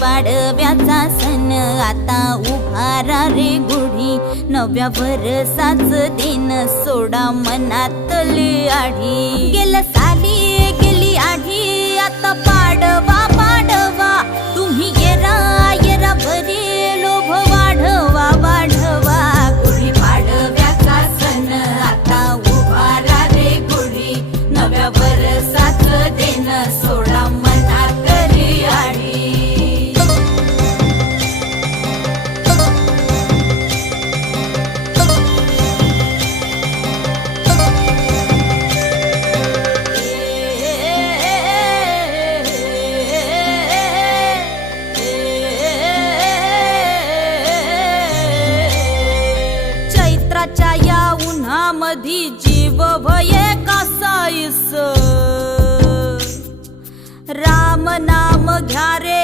पाडव्याचा सण आता उभारा रे गुढी, नव्या वर्षाच दिन सोडा मनातली आढी। गेल्या साली गेली आढी, आता पाडवा पाडवा, तुम्ही येरा येरा भरी लोभ वाढवा वाढवा। गुढी पाडव्याचा सण आता उभारा रे गुढी, नव्या वर्षाच दिन सोडा मनातली आढी। चैत्राच्या या उन्हामधी जीव भये कासाईस, राम नाम घ्या रे